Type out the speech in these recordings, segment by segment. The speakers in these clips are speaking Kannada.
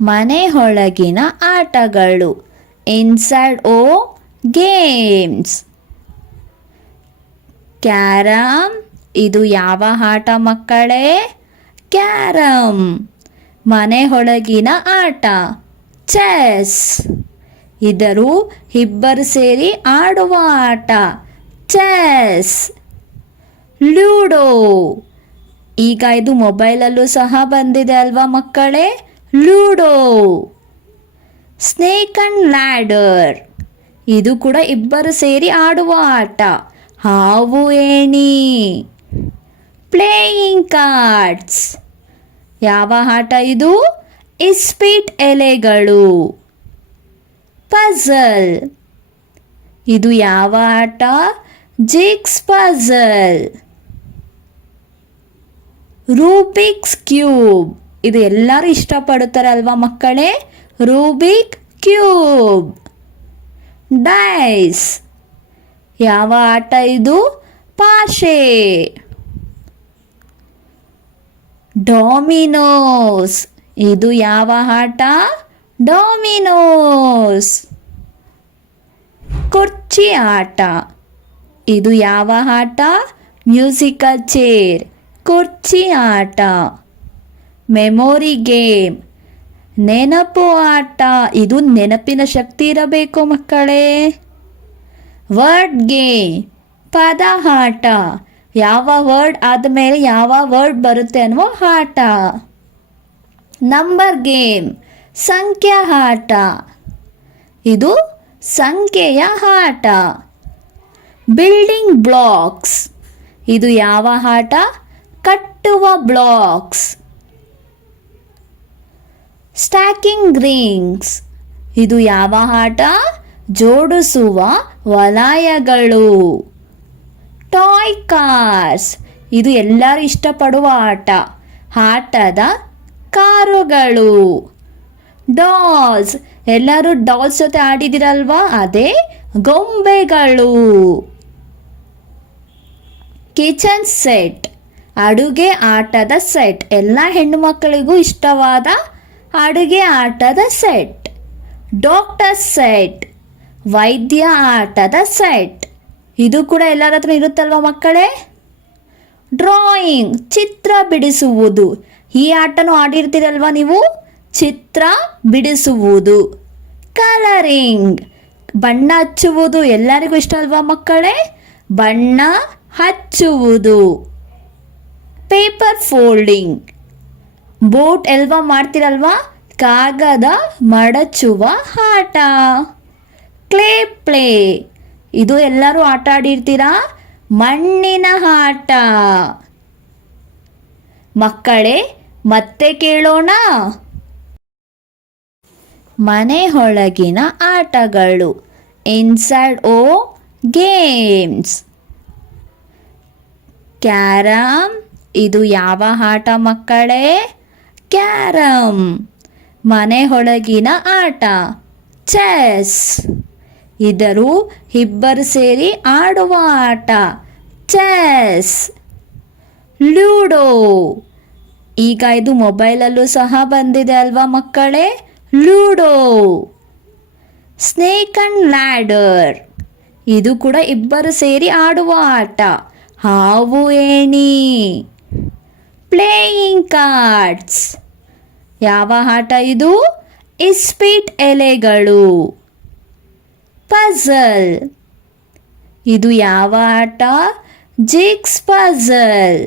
ಮನೆಯೊಳಗಿನ ಆಟಗಳು. ಇನ್ಸೈಡ್ ಓ ಗೇಮ್ಸ್. ಕ್ಯಾರಮ್, ಇದು ಯಾವ ಆಟ ಮಕ್ಕಳೇ? ಕ್ಯಾರಮ್. ಮನೆಯೊಳಗಿನ ಆಟ ಚೆಸ್. ಇದರು ಇಬ್ಬರು ಸೇರಿ ಆಡುವ ಆಟ ಚೆಸ್. ಲೂಡೋ, ಈಗ ಇದು ಮೊಬೈಲಲ್ಲೂ ಸಹ ಬಂದಿದೆ ಅಲ್ವಾ ಮಕ್ಕಳೇ? ಲೂಡೋ. ಸ್ನೇಕ್ ಅಂಡ್ ಲ್ಯಾಡರ್, ಇದು ಕೂಡ ಇಬ್ಬರು ಸೇರಿ ಆಡುವ ಆಟ ಹಾವು ಏಣಿ. ಪ್ಲೇಯಿಂಗ್ ಕಾರ್ಡ್ಸ್, ಯಾವ ಆಟ ಇದು? ಇಸ್ಪೀಟ್ ಎಲೆಗಳು. ಪಜಲ್, ಇದು ಯಾವ ಆಟ? Jigs puzzle. ರೂಬಿಕ್ಸ್ ಕ್ಯೂಬ್, ಇದು ಎಲ್ಲರೂ ಇಷ್ಟಪಡುತ್ತಾರೆ ಅಲ್ವಾ ಮಕ್ಕಳೇ? Rubik cube. ಡೈಸ್, ಯಾವ ಆಟ ಇದು? ಪಾಶೆ. ಡಾಮಿನೋಸ್, ಇದು ಯಾವ ಆಟ? ಡಾಮಿನೋಸ್. ಕುರ್ಚಿ ಆಟ, ಇದು ಯಾವ ಆಟ? ಮ್ಯೂಸಿಕಲ್ ಚೇರ್, ಕುರ್ಚಿ ಆಟ. ಮೆಮೊರಿ ಗೇಮ್, ನೆನಪು ಆಟ, ಇದು ನೆನಪಿನ ಶಕ್ತಿ ಇರಬೇಕು ಮಕ್ಕಳೇ. ವರ್ಡ್ ಗೇಮ್, ಪದ ಆಟ, ಯಾವ ವರ್ಡ್ ಆದಮೇಲೆ ಯಾವ ವರ್ಡ್ ಬರುತ್ತೆ ಅನ್ನುವ ಆಟ. ನಂಬರ್ ಗೇಮ್, ಸಂಖ್ಯಾ ಆಟ, ಇದು ಸಂಖ್ಯೆಯ ಆಟ. ಬಿಲ್ಡಿಂಗ್ ಬ್ಲಾಕ್ಸ್, ಇದು ಯಾವ ಆಟ? ಕಟ್ಟುವ ಬ್ಲಾಕ್ಸ್. ಸ್ಟ್ಯಾಕಿಂಗ್ ರಿಂಗ್ಸ್, ಇದು ಯಾವ ಆಟ? ಜೋಡಿಸುವ ವಲಯಗಳು. ಟಾಯ್ ಕಾರ್ಸ್, ಇದು ಎಲ್ಲರೂ ಇಷ್ಟಪಡುವ ಆಟ, ಆಟದ ಕಾರುಗಳು. ಡಾಲ್ಸ್, ಎಲ್ಲರೂ ಡಾಲ್ಸ್ ಜೊತೆ ಆಡಿದಿರಲ್ವಾ? ಅದೇ ಗೊಂಬೆಗಳು. ಕಿಚನ್ ಸೆಟ್, ಅಡುಗೆ ಆಟದ ಸೆಟ್, ಎಲ್ಲ ಹೆಣ್ಣು ಮಕ್ಕಳಿಗೂ ಇಷ್ಟವಾದ ಅಡುಗೆ ಆಟದ ಸೆಟ್. ಡಾಕ್ಟರ್ ಸೆಟ್, ವೈದ್ಯ ಆಟದ ಸೆಟ್, ಇದು ಕೂಡ ಎಲ್ಲರ ಹತ್ರ ಇರುತ್ತಲ್ವ ಮಕ್ಕಳೇ? ಡ್ರಾಯಿಂಗ್, ಚಿತ್ರ ಬಿಡಿಸುವುದು, ಈ ಆಟನೂ ಆಡಿರ್ತೀರಲ್ವ ನೀವು? ಚಿತ್ರ ಬಿಡಿಸುವುದು. ಕಲರಿಂಗ್, ಬಣ್ಣ ಹಚ್ಚುವುದು, ಎಲ್ಲರಿಗೂ ಇಷ್ಟ ಅಲ್ವಾ ಮಕ್ಕಳೇ? ಬಣ್ಣ ಹಚ್ಚುವುದು. ಪೇಪರ್ ಫೋಲ್ಡಿಂಗ್, ಬೋಟ್ ಎಲ್ವಾ ಮಾಡ್ತಿರಲ್ವಾ? ಕಾಗದ ಮಡಚುವ ಆಟ. ಕ್ಲೇ ಪ್ಲೇ, ಇದು ಎಲ್ಲರೂ ಆಟ ಆಡಿರ್ತೀರಾ? ಮಣ್ಣಿನ ಆಟ. ಮಕ್ಕಳೇ, ಮತ್ತೆ ಕೇಳೋಣ. ಮನೆಯೊಳಗಿನ ಆಟಗಳು. ಇನ್ಸೈಡ್ ಓ ಗೇಮ್ಸ್. ಕ್ಯಾರಮ್, ಇದು ಯಾವ ಆಟ ಮಕ್ಕಳೇ? ಕ್ಯಾರಮ್. ಮನೆಯೊಳಗಿನ ಆಟ ಚೆಸ್. ಇದರು ಇಬ್ಬರು ಸೇರಿ ಆಡುವ ಆಟ ಚೆಸ್. ಲೂಡೋ, ಈಗ ಇದು ಮೊಬೈಲಲ್ಲೂ ಸಹ ಬಂದಿದೆ ಅಲ್ವಾ ಮಕ್ಕಳೇ? ಲೂಡೋ. ಸ್ನೇಕ್ ಅಂಡ್ ಲ್ಯಾಡರ್, ಇದು ಕೂಡ ಇಬ್ಬರು ಸೇರಿ ಆಡುವ ಆಟ ಹಾವು ಏಣಿ. ಪ್ಲೇಯಿಂಗ್ ಕಾರ್ಡ್ಸ್, ಯಾವ ಆಟ ಇದು? ಇಸ್ಪೀಟ್ ಎಲೆಗಳು. ಪಜಲ್, ಇದು ಯಾವ ಆಟ? Jigs puzzle.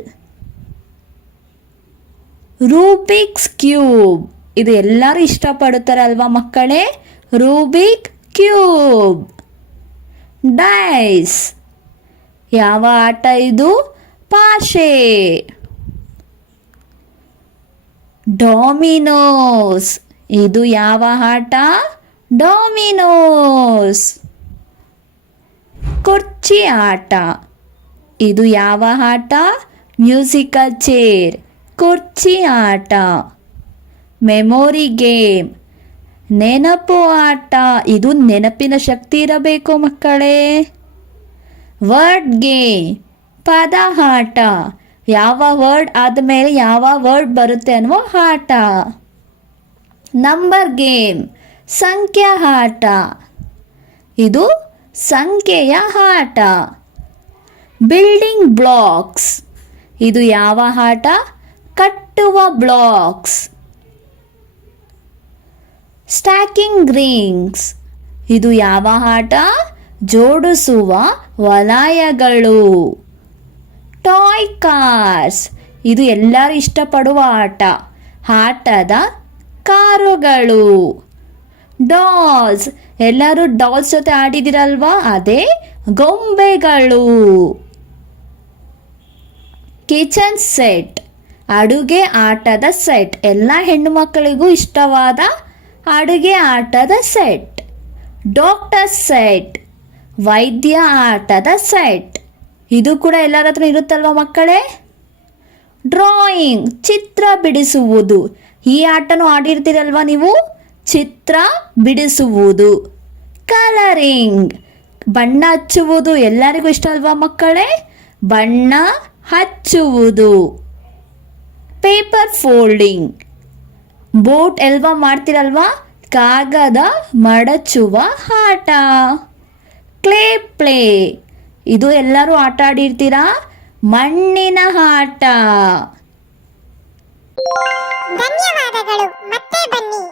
ರೂಬಿಕ್ಸ್ ಕ್ಯೂಬ್, ಇದು ಎಲ್ಲರೂ ಇಷ್ಟಪಡುತ್ತಾರೆ ಅಲ್ವಾ ಮಕ್ಕಳೇ? Rubik cube. ಡೈಸ್, ಯಾವ ಆಟ ಇದು? ಪಾಶೆ. ಡಾಮಿನೋಸ್, ಇದು ಯಾವ ಆಟ? ಡಾಮಿನೋಸ್. ಕುರ್ಚಿ ಆಟ, ಇದು ಯಾವ ಆಟ? ಮ್ಯೂಸಿಕಲ್ ಚೇರ್, ಕುರ್ಚಿ ಆಟ. ಮೆಮೊರಿ ಗೇಮ್, ನೆನಪು ಆಟ, ಇದು ನೆನಪಿನ ಶಕ್ತಿ ಇರಬೇಕು ಮಕ್ಕಳೇ. ವರ್ಡ್ ಗೇಮ್, ಪದ ಆಟ, ಯಾವ ವರ್ಡ್ ಆದಮೇಲೆ ಯಾವ ವರ್ಡ್ ಬರುತ್ತೆ ಅನ್ನುವ ಆಟ. ನಂಬರ್ ಗೇಮ್ ಸಂಖ್ಯಾ ಆಟ. ಇದು ಸಂಖ್ಯೆಯ ಆಟ. Building blocks. ಇದು ಯಾವ ಆಟ? ಕಟ್ಟುವ ಬ್ಲಾಕ್ಸ್. Stacking rings. ಇದು ಯಾವ ಆಟ? ಜೋಡಿಸುವ ವಲಯಗಳು. Toy cars. ಇದು ಎಲ್ಲರೂ ಇಷ್ಟಪಡುವ ಆಟ. ಆಟದ ಕಾರುಗಳು. ಡಾಲ್ಸ್. ಎಲ್ಲರೂ ಡಾಲ್ಸ್ ಜೊತೆ ಆಡಿದಿರಲ್ವಾ? ಅದೇ ಗೊಂಬೆಗಳು. Kitchen set. ಅಡುಗೆ ಆಟದ ಸೆಟ್. ಎಲ್ಲ ಹೆಣ್ಣು ಮಕ್ಕಳಿಗೂ ಇಷ್ಟವಾದ ಅಡುಗೆ ಆಟದ ಸೆಟ್. Doctor set. ವೈದ್ಯ ಆಟದ ಸೆಟ್. ಇದು ಕೂಡ ಎಲ್ಲರ ಹತ್ರ ಇರುತ್ತಲ್ವ ಮಕ್ಕಳೇ? ಡ್ರಾಯಿಂಗ್ ಚಿತ್ರ ಬಿಡಿಸುವುದು. ಈ ಆಟನೂ ಆಡಿರ್ತೀರಲ್ವ ನೀವು? ಚಿತ್ರ ಬಿಡಿಸುವುದು. ಕಲರಿಂಗ್ ಬಣ್ಣ ಹಚ್ಚುವುದು. ಎಲ್ಲರಿಗೂ ಇಷ್ಟ ಅಲ್ವಾ ಮಕ್ಕಳೇ? ಬಣ್ಣ ಹಚ್ಚುವುದು. ಪೇಪರ್ ಫೋಲ್ಡಿಂಗ್ ಬೋಟ್ ಎಲ್ವಾ ಮಾಡ್ತಿರಲ್ವಾ? ಕಾಗದ ಮಡಚುವ ಆಟ. Clay play. ಇದು ಎಲ್ಲರೂ ಆಟ ಆಡಿರ್ತೀರಾ? ಮಣ್ಣಿನ ಆಟ. ಧನ್ಯವಾದಗಳು. ಮತ್ತೆ ಬನ್ನಿ.